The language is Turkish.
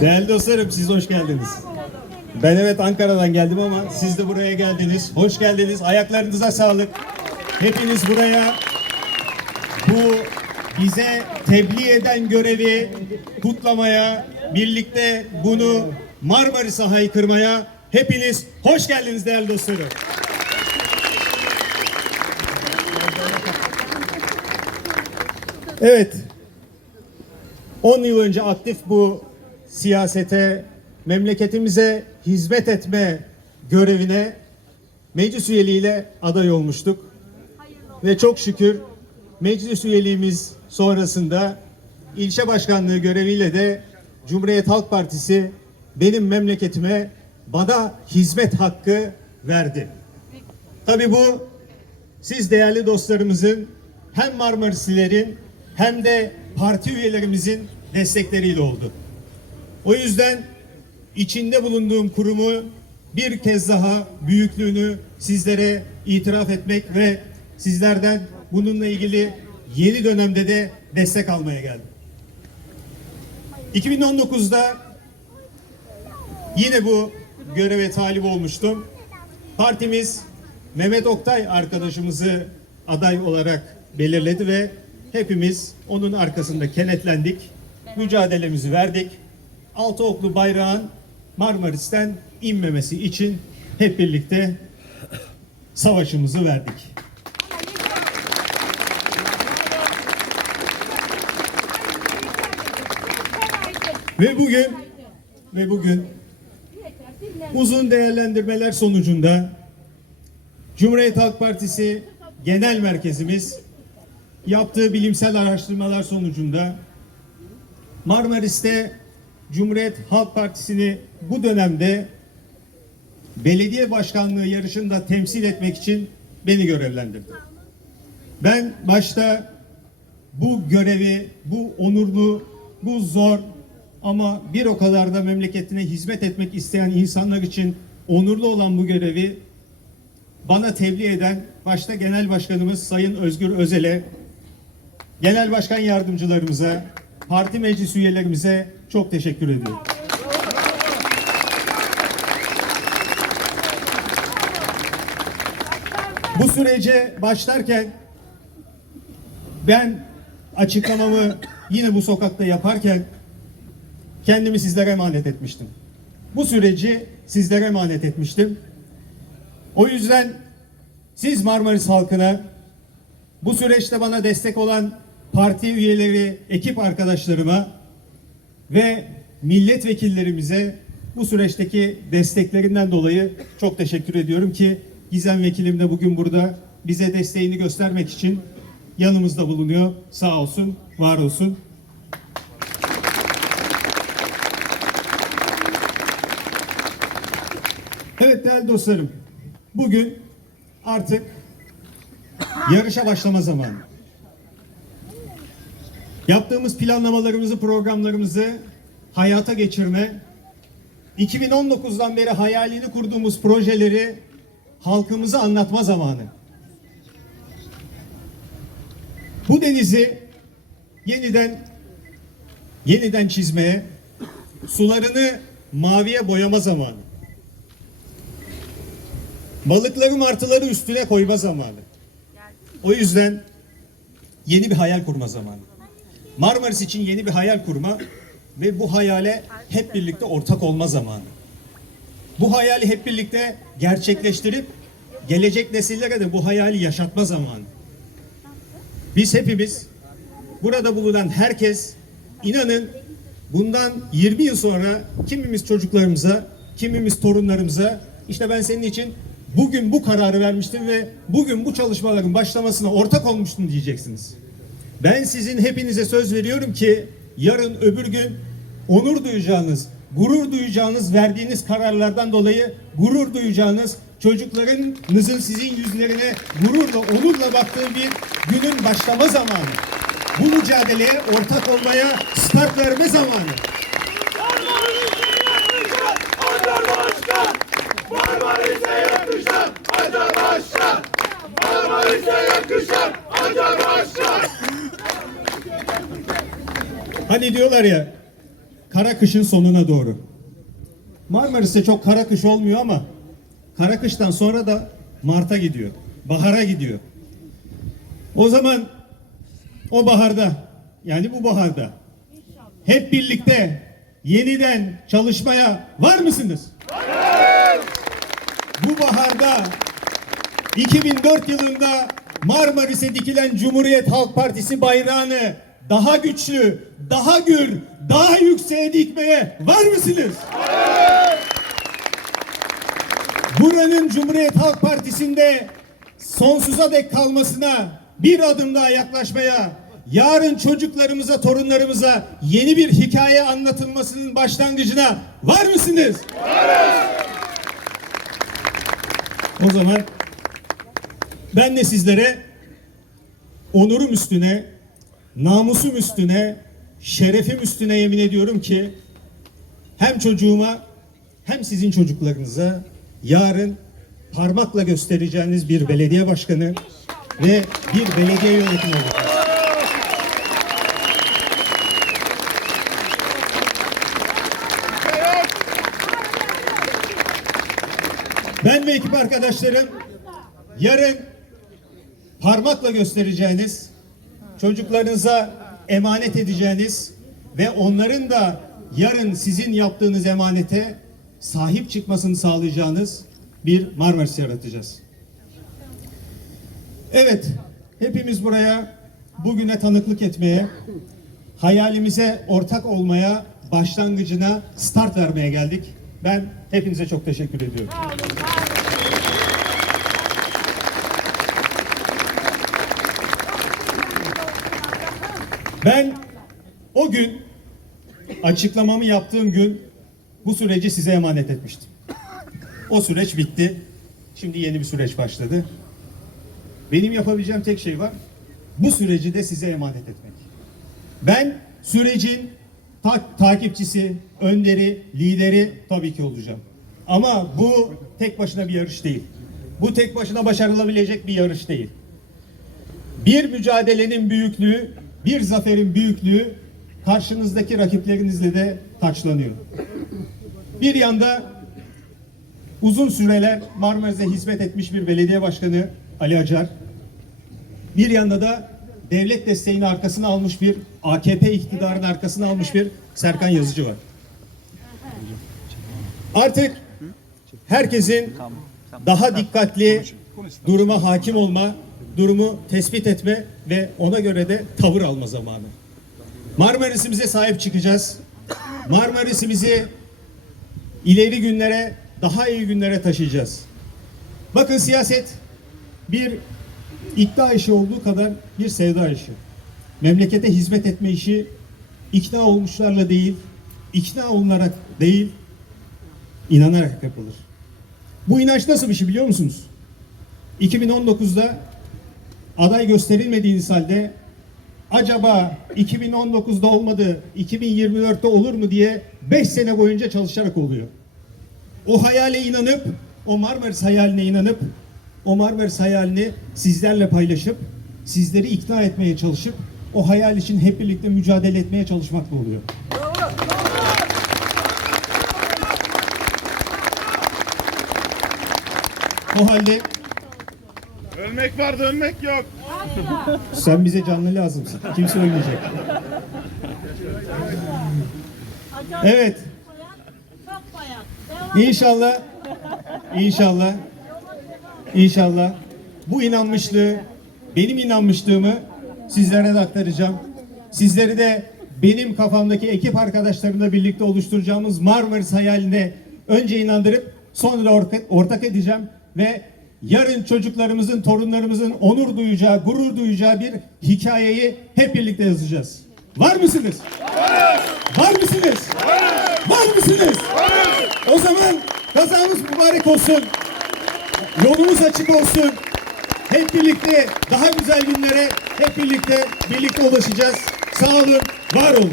Değerli dostlarım siz hoş geldiniz. Ben evet Ankara'dan geldim ama siz de buraya geldiniz. Hoş geldiniz. Ayaklarınıza sağlık. Hepiniz buraya bu bize tebliğ eden görevi kutlamaya, birlikte bunu Marmaris'e haykırmaya hepiniz hoş geldiniz değerli dostlarım. Evet. 10 yıl önce aktif bu siyasete, memleketimize hizmet etme görevine meclis üyeliğiyle aday olmuştuk. Ve çok şükür meclis üyeliğimiz sonrasında ilçe başkanlığı göreviyle de Cumhuriyet Halk Partisi benim memleketime bana hizmet hakkı verdi. Tabii bu siz değerli dostlarımızın hem Marmarislilerin hem de parti üyelerimizin destekleriyle oldu. O yüzden içinde bulunduğum kurumu bir kez daha büyüklüğünü sizlere itiraf etmek ve sizlerden bununla ilgili yeni dönemde de destek almaya geldim. 2019'da yine bu göreve talip olmuştum. Partimiz Mehmet Oktay arkadaşımızı aday olarak belirledi ve hepimiz onun arkasında kenetlendik. Mücadelemizi verdik. Altı oklu bayrağın Marmaris'ten inmemesi için hep birlikte savaşımızı verdik. Ve bugün ve bugün uzun değerlendirmeler sonucunda Cumhuriyet Halk Partisi Genel Merkezimiz yaptığı bilimsel araştırmalar sonucunda Marmaris'te Cumhuriyet Halk Partisi'ni bu dönemde belediye başkanlığı yarışında temsil etmek için beni görevlendirdi. Ben başta bu görevi, bu onurlu, bu zor ama bir o kadar da memleketine hizmet etmek isteyen insanlar için onurlu olan bu görevi bana tebliğ eden başta Genel Başkanımız Sayın Özgür Özel'e, Genel Başkan Yardımcılarımıza, parti meclis üyelerimize çok teşekkür ediyorum. Bu sürece başlarken ben açıklamamı yine bu sokakta yaparken kendimi sizlere emanet etmiştim. Bu süreci sizlere emanet etmiştim. O yüzden siz Marmaris halkına bu süreçte bana destek olan parti üyeleri, ekip arkadaşlarıma ve milletvekillerimize bu süreçteki desteklerinden dolayı çok teşekkür ediyorum ki Gizem Vekilim de bugün burada bize desteğini göstermek için yanımızda bulunuyor. Sağ olsun, var olsun. Evet değerli dostlarım, bugün artık yarışa başlama zamanı. Yaptığımız planlamalarımızı, programlarımızı hayata geçirme, 2019'dan beri hayalini kurduğumuz projeleri halkımıza anlatma zamanı. Bu denizi yeniden yeniden çizmeye, sularını maviye boyama zamanı. Balıkları martıları üstüne koyma zamanı. O yüzden yeni bir hayal kurma zamanı. Marmaris için yeni bir hayal kurma ve bu hayale hep birlikte ortak olma zamanı. Bu hayali hep birlikte gerçekleştirip gelecek nesillere de bu hayali yaşatma zamanı. Biz hepimiz burada bulunan herkes inanın bundan 20 yıl sonra kimimiz çocuklarımıza, kimimiz torunlarımıza işte ben senin için bugün bu kararı vermiştim ve bugün bu çalışmaların başlamasına ortak olmuştum diyeceksiniz. Ben sizin hepinize söz veriyorum ki yarın öbür gün onur duyacağınız, gurur duyacağınız verdiğiniz kararlardan dolayı gurur duyacağınız çocuklarınızın sizin yüzlerine gururla, onurla baktığı bir günün başlama zamanı. Bu mücadeleye ortak olmaya start verme zamanı. Marmaris'e yakışan Acar Başkan! Marmaris'e yakışan Acar Başkan! Hani diyorlar ya kara kışın sonuna doğru. Marmaris'te çok kara kış olmuyor ama kara kıştan sonra da Mart'a gidiyor. Bahara gidiyor. O zaman o baharda yani bu baharda hep birlikte yeniden çalışmaya var mısınız? Bu baharda 2004 yılında Marmaris'e dikilen Cumhuriyet Halk Partisi bayrağını daha güçlü, daha gür, daha yükseğe dikmeye var mısınız? Buranın Cumhuriyet Halk Partisi'nde sonsuza dek kalmasına bir adım daha yaklaşmaya, yarın çocuklarımıza, torunlarımıza yeni bir hikaye anlatılmasının başlangıcına var mısınız? O zaman ben de sizlere onurum üstüne, namusum üstüne, şerefim üstüne yemin ediyorum ki hem çocuğuma hem sizin çocuklarınıza yarın parmakla göstereceğiniz bir belediye başkanı ve bir belediye yönetimi olacak. Ben ve ekip arkadaşlarım yarın parmakla göstereceğiniz, çocuklarınıza emanet edeceğiniz ve onların da yarın sizin yaptığınız emanete sahip çıkmasını sağlayacağınız bir Marmaris yaratacağız. Evet, hepimiz buraya bugüne tanıklık etmeye, hayalimize ortak olmaya, başlangıcına start vermeye geldik. Ben hepinize çok teşekkür ediyorum. Ben o gün açıklamamı yaptığım gün bu süreci size emanet etmiştim. O süreç bitti. Şimdi yeni bir süreç başladı. Benim yapabileceğim tek şey var. Bu süreci de size emanet etmek. Ben sürecin ta- takipçisi, önderi, lideri tabii ki olacağım. Ama bu tek başına bir yarış değil. Bu tek başına başarılabilecek bir yarış değil. Bir mücadelenin büyüklüğü, bir zaferin büyüklüğü karşınızdaki rakiplerinizle de taçlanıyor. Bir yanda uzun süreler Marmaris'e hizmet etmiş bir belediye başkanı Ali Acar. Bir yanda da devlet desteğini arkasına almış bir AKP iktidarının arkasına almış bir Serkan Yazıcı var. Artık herkesin daha dikkatli duruma hakim olma, durumu tespit etme ve ona göre de tavır alma zamanı. Marmaris'imize sahip çıkacağız. Marmaris'imizi ileri günlere, daha iyi günlere taşıyacağız. Bakın siyaset bir iddia işi olduğu kadar bir sevda işi. Memlekete hizmet etme işi ikna olmuşlarla değil, ikna olunarak değil, inanarak yapılır. Bu inanç nasıl bir şey biliyor musunuz? 2019'da aday gösterilmediğiniz halde acaba 2019'da olmadı 2024'te olur mu diye 5 sene boyunca çalışarak oluyor. O hayale inanıp, o Marmaris hayaline inanıp, o Marmaris hayalini sizlerle paylaşıp, sizleri ikna etmeye çalışıp, o hayal için hep birlikte mücadele etmeye çalışmakla oluyor. O halde Ölmek var dönmek yok. sen bize canlı lazımsın. Kimse ölmeyecek. Evet. İnşallah, inşallah, inşallah bu inanmışlığı, benim inanmışlığımı sizlere de aktaracağım. Sizleri de benim kafamdaki ekip arkadaşlarımla birlikte oluşturacağımız Marmaris hayaline önce inandırıp sonra ortak edeceğim ve yarın çocuklarımızın, torunlarımızın onur duyacağı, gurur duyacağı bir hikayeyi hep birlikte yazacağız. Var mısınız? Var mısınız? Var mısınız? O zaman kazamız mübarek olsun. Yolumuz açık olsun. Hep birlikte daha güzel günlere hep birlikte birlikte ulaşacağız. Sağ olun, var olun.